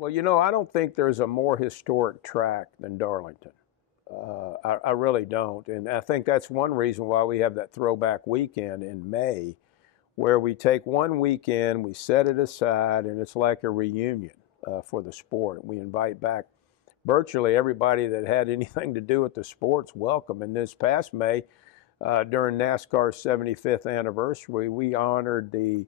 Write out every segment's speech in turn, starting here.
Well, I don't think there's a more historic track than Darlington. I really don't. And I think that's one reason why we have that throwback weekend in May, where we take one weekend, we set it aside, and it's like a reunion for the sport. We invite back virtually everybody that had anything to do with the sports, welcome. And this past May, during NASCAR's 75th anniversary, we honored the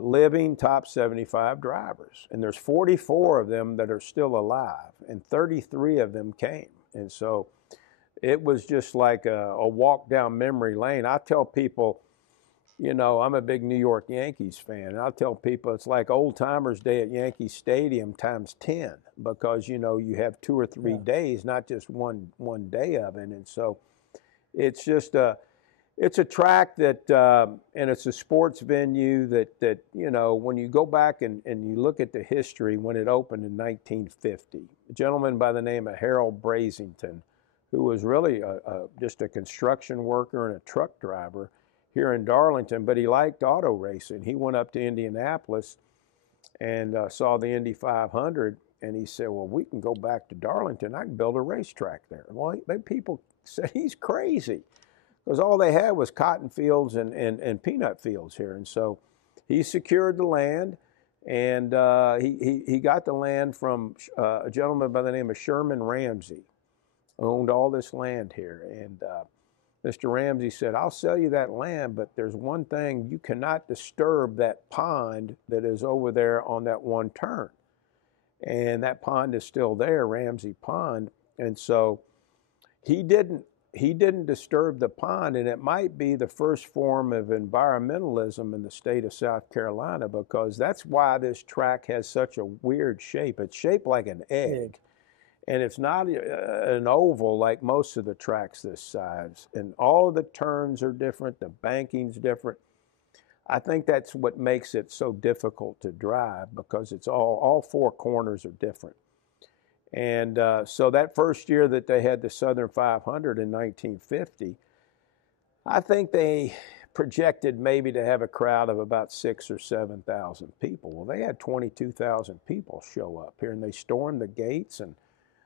living top 75 drivers. And there's 44 of them that are still alive, and 33 of them came. And so it was just like a walk down memory lane. I tell people, I'm a big New York Yankees fan. And I'll tell people it's like old timers day at Yankee Stadium times 10, because, you have 2 or 3 days, not just one day of it. And so it's just it's a track that, and it's a sports venue that when you go back and you look at the history when it opened in 1950, a gentleman by the name of Harold Brasington, who was really just a construction worker and a truck driver here in Darlington, but he liked auto racing. He went up to Indianapolis and saw the Indy 500, and he said, well, we can go back to Darlington. I can build a racetrack there. Well, people said he's crazy, because all they had was cotton fields and peanut fields here. And so he secured the land, and he got the land from a gentleman by the name of Sherman Ramsey, owned all this land here. And Mr. Ramsey said, I'll sell you that land, but there's one thing: you cannot disturb that pond that is over there on that one turn. And that pond is still there, Ramsey Pond. And so he didn't disturb the pond, and it might be the first form of environmentalism in the state of South Carolina, because that's why this track has such a weird shape. It's shaped like an egg, and it's not an oval like most of the tracks this size. And all of the turns are different, the banking's different. I think that's what makes it so difficult to drive, because it's all 4 corners are different. And so that first year that they had the Southern 500 in 1950, I think they projected maybe to have a crowd of about 6,000 or 7,000 people. Well, they had 22,000 people show up here, and they stormed the gates, and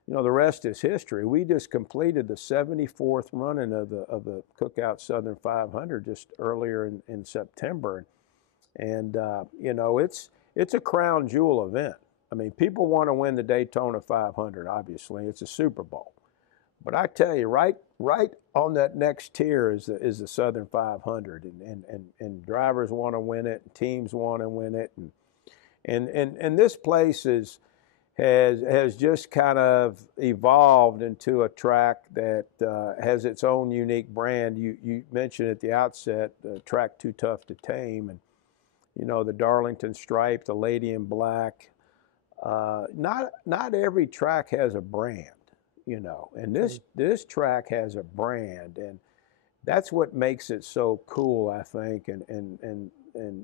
the rest is history. We just completed the 74th running of the Cookout Southern 500 just earlier in September, and it's a crown jewel event. I mean, people want to win the Daytona 500, obviously. It's a Super Bowl. But I tell you, right on that next tier is the Southern 500, and drivers want to win it, and teams want to win it, and this place has just kind of evolved into a track that has its own unique brand. You mentioned at the outset, the track Too Tough to Tame, and the Darlington stripe, the Lady in Black. Not every track has a brand, and this track has a brand, and that's what makes it so cool, I think, and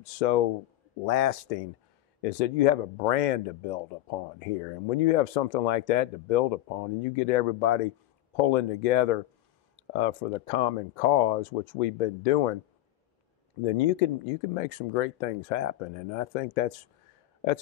so lasting, is that you have a brand to build upon here. And when you have something like that to build upon, and you get everybody pulling together for the common cause, which we've been doing, then you can make some great things happen. And I think that's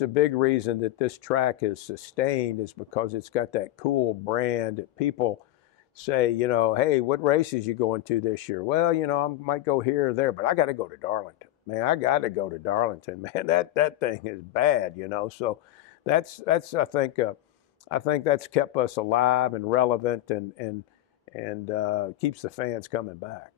a big reason that this track is sustained, is because it's got that cool brand that people say, hey, what races you going to this year? Well, I might go here or there, but I got to go to Darlington. Man, I got to go to Darlington. Man, that thing is bad, So that's I think that's kept us alive and relevant, and keeps the fans coming back.